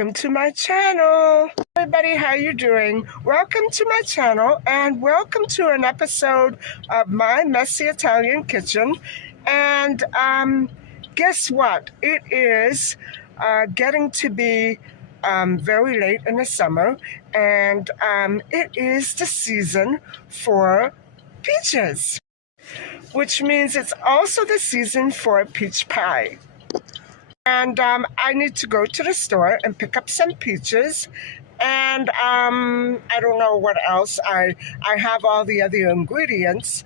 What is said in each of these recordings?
welcome to my channel. Everybody, how you doing? Welcome to my channel and welcome to an episode of my messy Italian kitchen. And guess what? It is getting to be very late in the summer, and it is the season for peaches, which means it's also the season for peach pie. And I need to go to the store and pick up some peaches. And I don't know what else. I have all the other ingredients.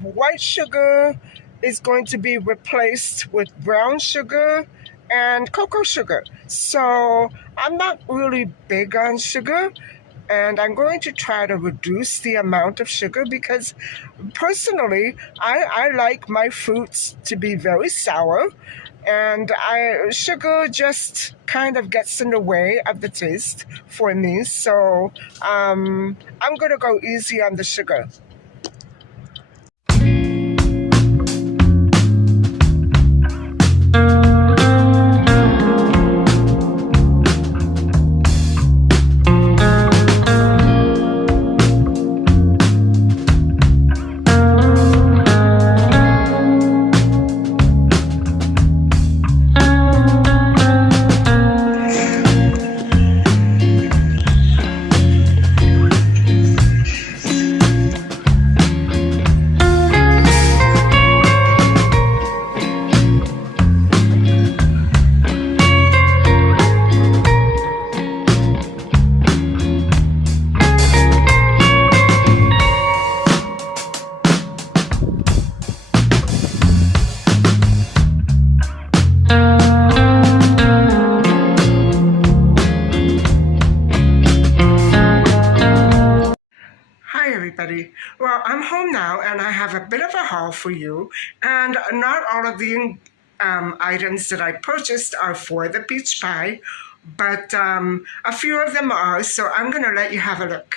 White sugar is going to be replaced with brown sugar and cocoa sugar. So I'm not really big on sugar. And I'm going to try to reduce the amount of sugar because personally, I like my fruits to be very sour. And sugar just kind of gets in the way of the taste for me. So I'm going to go easy on the sugar. Everybody. Well, I'm home now and I have a bit of a haul for you, and not all of the items that I purchased are for the peach pie, but a few of them are, so I'm going to let you have a look.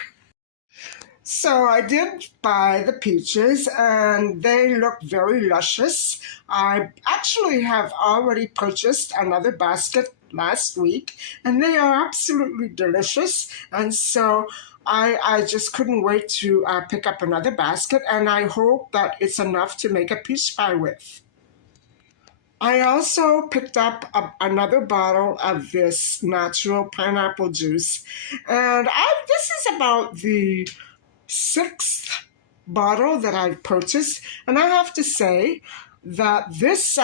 So I did buy the peaches and they look very luscious. I actually have already purchased another basket last week and they are absolutely delicious, and so I just couldn't wait to pick up another basket, and I hope that it's enough to make a peach pie with. I also picked up another bottle of this natural pineapple juice, and this is about the 6th bottle that I've purchased, and I have to say that this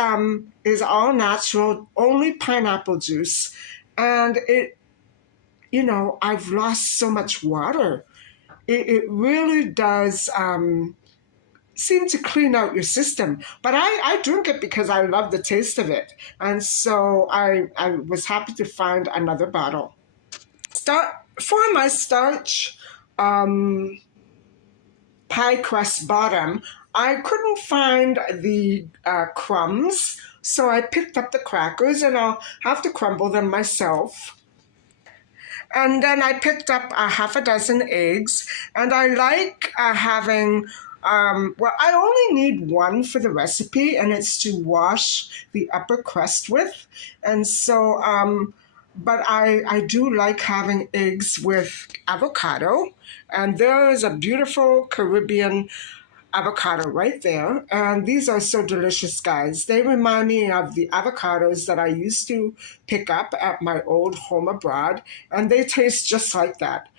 is all natural, only pineapple juice, and I've lost so much water. It really does seem to clean out your system. But I drink it because I love the taste of it. And so I was happy to find another bottle. For my starch pie crust bottom, I couldn't find the crumbs. So I picked up the crackers and I'll have to crumble them myself. And then I picked up half a dozen eggs, and I like having, I only need one for the recipe, and it's to wash the upper crust with. And so, but I do like having eggs with avocado, and there is a beautiful Caribbean avocado right there, and these are so delicious, guys. They remind me of the avocados that I used to pick up at my old home abroad, and they taste just like that.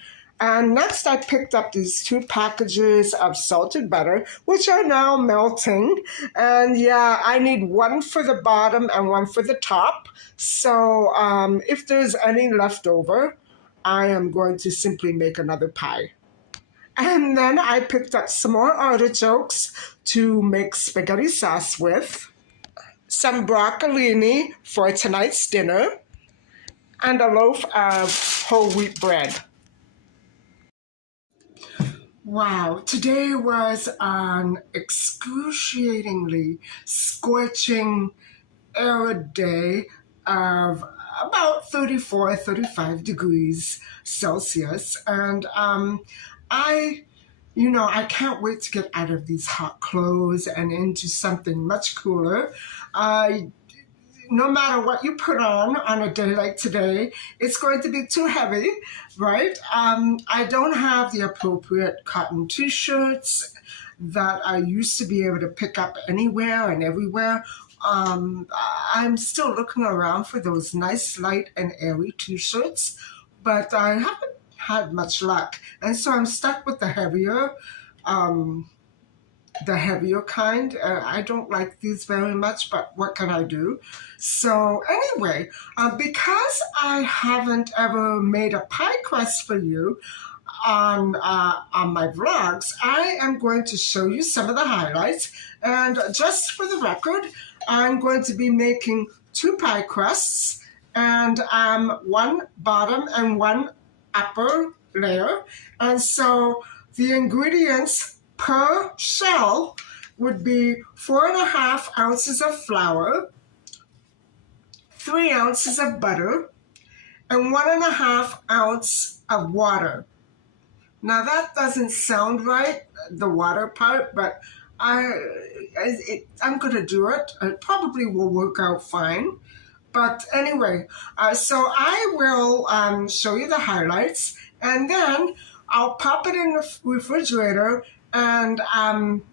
And next I picked up these 2 packages of salted butter, which are now melting, and yeah, I need one for the bottom and one for the top. So if there's any left over, I am going to simply make another pie. And then I picked up some more artichokes to make spaghetti sauce with, some broccolini for tonight's dinner, and a loaf of whole wheat bread. Wow, today was an excruciatingly scorching, arid day of about 34, 35 degrees Celsius, and I can't wait to get out of these hot clothes and into something much cooler. no matter what you put on a day like today, it's going to be too heavy, right? I don't have the appropriate cotton t-shirts that I used to be able to pick up anywhere and everywhere. I'm still looking around for those nice light and airy t-shirts, but I haven't had much luck. And so I'm stuck with um, the heavier kind. I don't like these very much, but what can I do? So anyway, because I haven't ever made a pie crust for you on my vlogs, I am going to show you some of the highlights. And just for the record, I'm going to be making 2 pie crusts, and one bottom and one upper layer. And so the ingredients per shell would be 4.5 ounces of flour, 3 ounces of butter, and 1.5 ounce of water. Now that doesn't sound right, the water part, but I'm going to do it. It probably will work out fine. But anyway, so I will show you the highlights, and then I'll pop it in the refrigerator and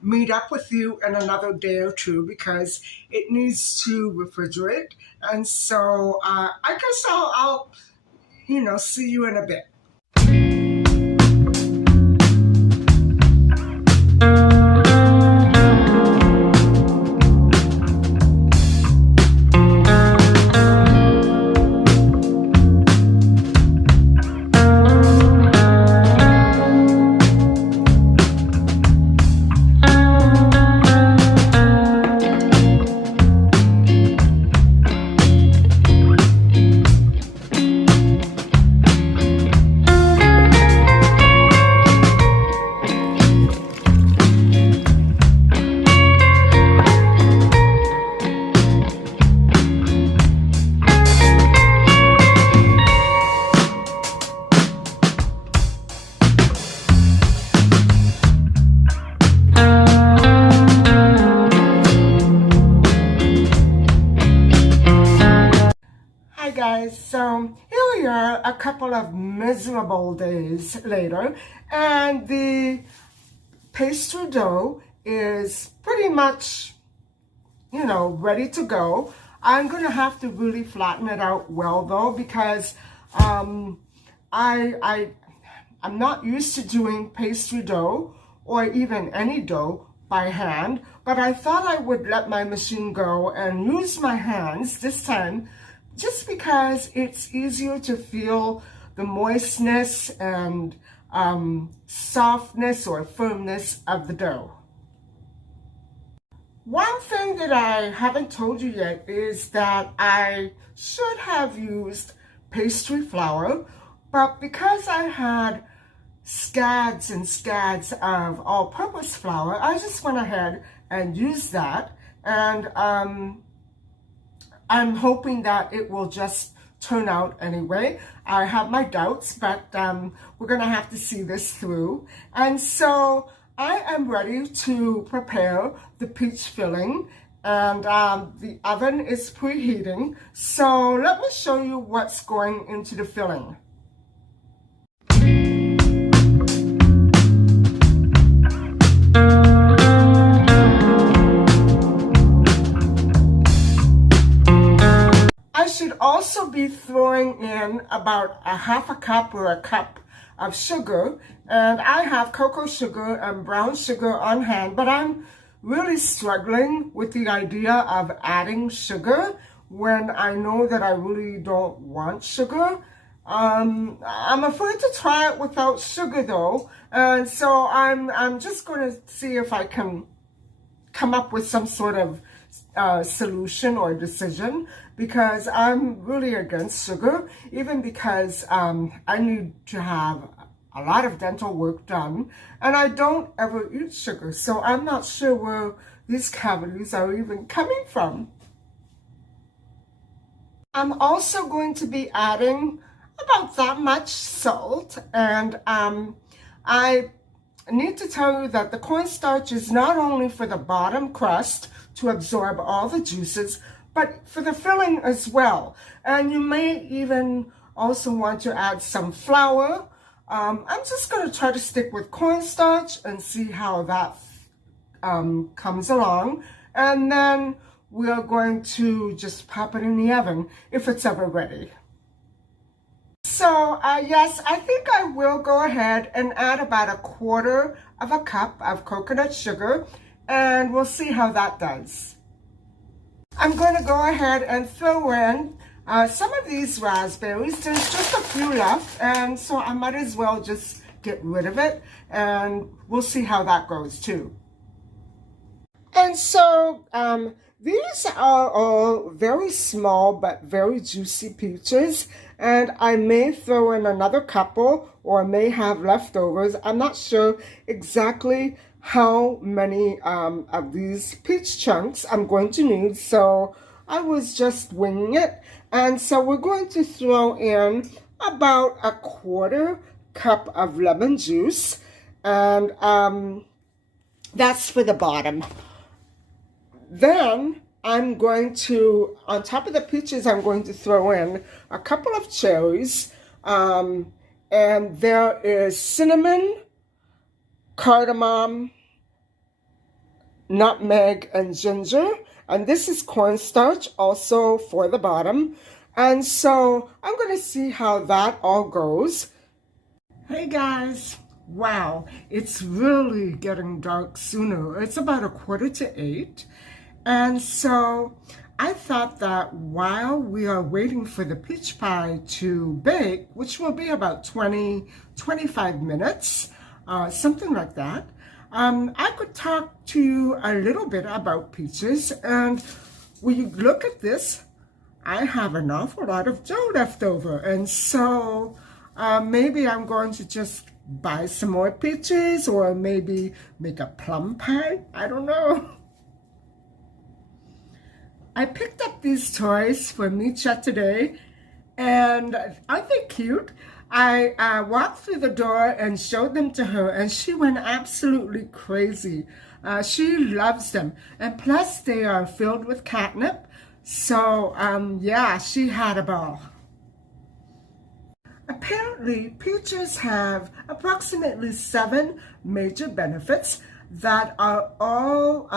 meet up with you in another day or two because it needs to refrigerate. And so I guess I'll see you in a bit. Hi guys, so here we are a couple of miserable days later, and the pastry dough is pretty much, ready to go. I'm gonna have to really flatten it out well though, because I'm not used to doing pastry dough or even any dough by hand, but I thought I would let my machine go and use my hands this time, just because it's easier to feel the moistness and softness or firmness of the dough. One thing that I haven't told you yet is that I should have used pastry flour, but because I had scads and scads of all-purpose flour, I just went ahead and used that, and I'm hoping that it will just turn out anyway. I have my doubts, but we're gonna have to see this through. And so I am ready to prepare the peach filling, and the oven is preheating. So let me show you what's going into the filling. I should also be throwing in about a half a cup or a cup of sugar, and I have cocoa sugar and brown sugar on hand, but I'm really struggling with the idea of adding sugar when I know that I really don't want sugar. I'm afraid to try it without sugar though, and so I'm just going to see if I can come up with some sort of solution or decision, because I'm really against sugar, even because I need to have a lot of dental work done, and I don't ever eat sugar, so I'm not sure where these cavities are even coming from. I'm also going to be adding about that much salt, and I need to tell you that the cornstarch is not only for the bottom crust to absorb all the juices, but for the filling as well. And you may even also want to add some flour. I'm just going to try to stick with cornstarch and see how that comes along. And then we are going to just pop it in the oven if it's ever ready. So yes, I think I will go ahead and add about 1/4 of a cup of coconut sugar, and we'll see how that does. I'm going to go ahead and throw in some of these raspberries. There's just a few left, and so I might as well just get rid of it, and we'll see how that goes too. And so these are all very small but very juicy peaches, and I may throw in another couple or may have leftovers. I'm not sure exactly how many of these peach chunks I'm going to need, so I was just winging it. And so we're going to throw in about 1/4 cup of lemon juice, and that's for the bottom. Then I'm going to, on top of the peaches, I'm going to throw in a couple of cherries, and there is cinnamon, cardamom, nutmeg, and ginger, and this is cornstarch also for the bottom. And so I'm going to see how that all goes. Hey guys, wow, it's really getting dark sooner. It's about 7:45. And so I thought that while we are waiting for the peach pie to bake, which will be about 25 minutes, something like that, I could talk to you a little bit about peaches. And when you look at this, I have an awful lot of dough left over. And so maybe I'm going to just buy some more peaches, or maybe make a plum pie. I don't know. I picked up these toys for Micha today, and aren't they cute? I walked through the door and showed them to her, and she went absolutely crazy. She loves them, and plus they are filled with catnip, so yeah, she had a ball. Apparently, peaches have approximately 7 major benefits that are all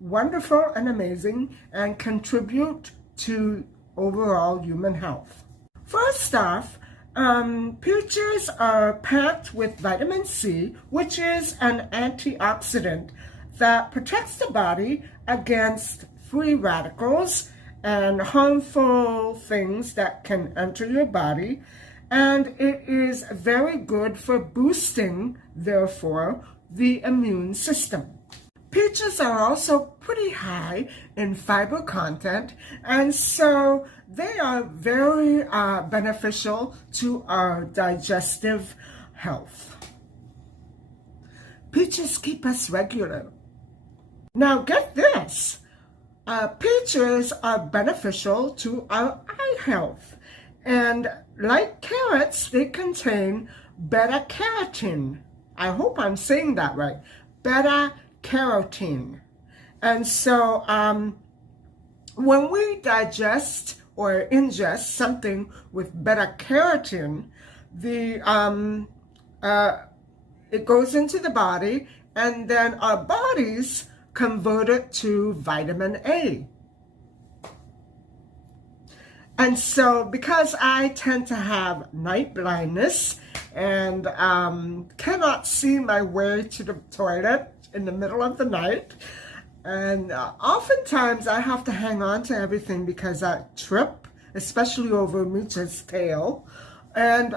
wonderful and amazing and contribute to overall human health. First off, peaches are packed with vitamin C, which is an antioxidant that protects the body against free radicals and harmful things that can enter your body. And it is very good for boosting, therefore, the immune system. Peaches are also pretty high in fiber content, and so they are very beneficial to our digestive health. Peaches keep us regular. Now get this, peaches are beneficial to our eye health, and like carrots, they contain beta-carotene. I hope I'm saying that right. Beta-carotene. And so when we digest or ingest something with beta-carotene, it goes into the body, and then our bodies convert it to vitamin A. And so because I tend to have night blindness and cannot see my way to the toilet in the middle of the night, and oftentimes I have to hang on to everything because I trip, especially over Micha's tail, and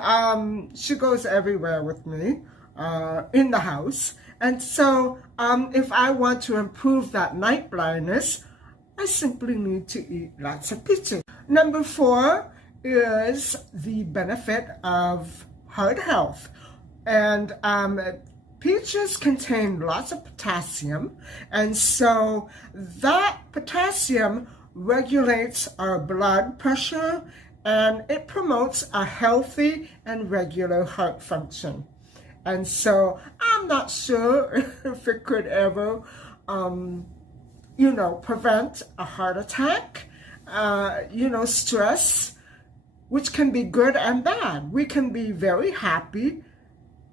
she goes everywhere with me in the house. And so if I want to improve that night blindness, I simply need to eat lots of peaches. Number 4 is the benefit of heart health. And peaches contain lots of potassium, and so that potassium regulates our blood pressure, and it promotes a healthy and regular heart function. And so I'm not sure if it could ever, prevent a heart attack. stress, which can be good and bad. We can be very happy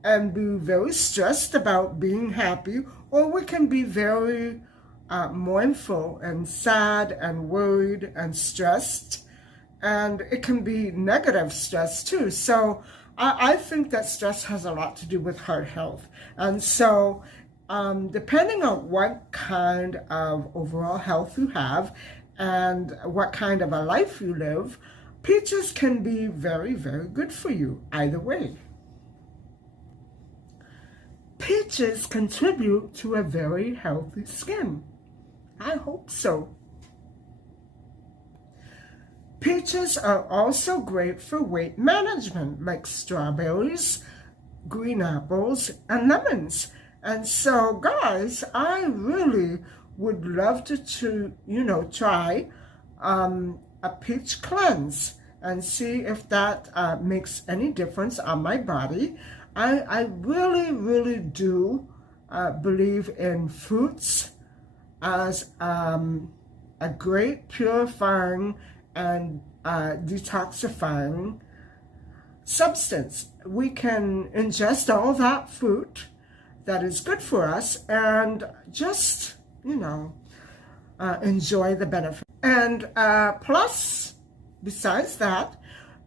and be very stressed about being happy, or we can be very mournful and sad and worried and stressed. And it can be negative stress too. So I think that stress has a lot to do with heart health. And so depending on what kind of overall health you have and what kind of a life you live, peaches can be very, very good for you either way. Peaches contribute to a very healthy skin. I hope so. Peaches are also great for weight management, like strawberries, green apples, and lemons. And so, guys, I really would love to try a peach cleanse and see if that makes any difference on my body. I really, really do believe in fruits as a great purifying and detoxifying substance. We can ingest all that fruit that is good for us and just, enjoy the benefit. And plus, besides that,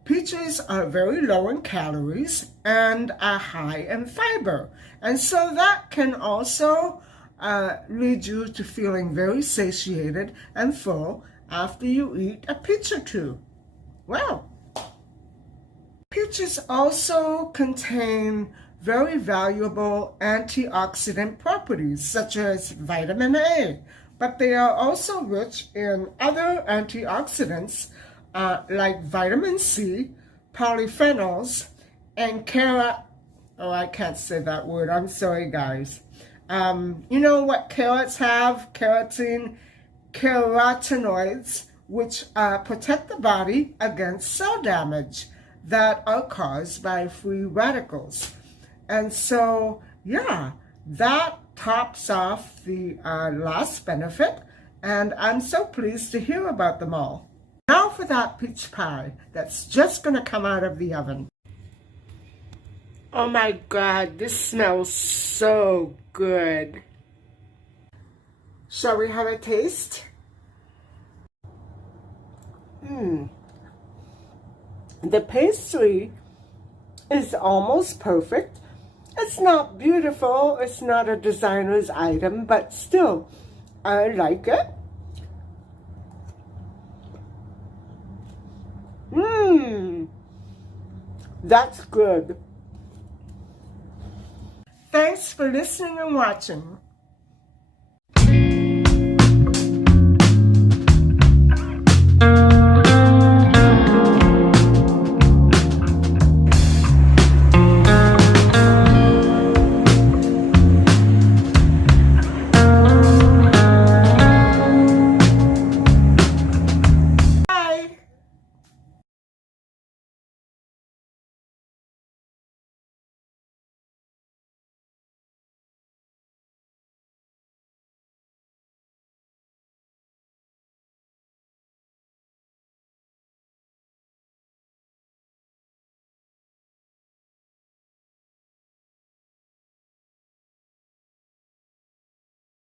peaches are very low in calories and are high in fiber. And so that can also lead you to feeling very satiated and full after you eat a peach or two. Well, peaches also contain very valuable antioxidant properties such as vitamin A, but they are also rich in other antioxidants like vitamin C, polyphenols, and I can't say that word, I'm sorry guys. You know what carrots have? Carotenoids, which protect the body against cell damage that are caused by free radicals. And so, yeah, that tops off the last benefit, and I'm so pleased to hear about them all. Now for that peach pie that's just going to come out of the oven. Oh my God, this smells so good. Shall we have a taste? The pastry is almost perfect. It's not beautiful, it's not a designer's item, but still, I like it. That's good. Thanks for listening and watching.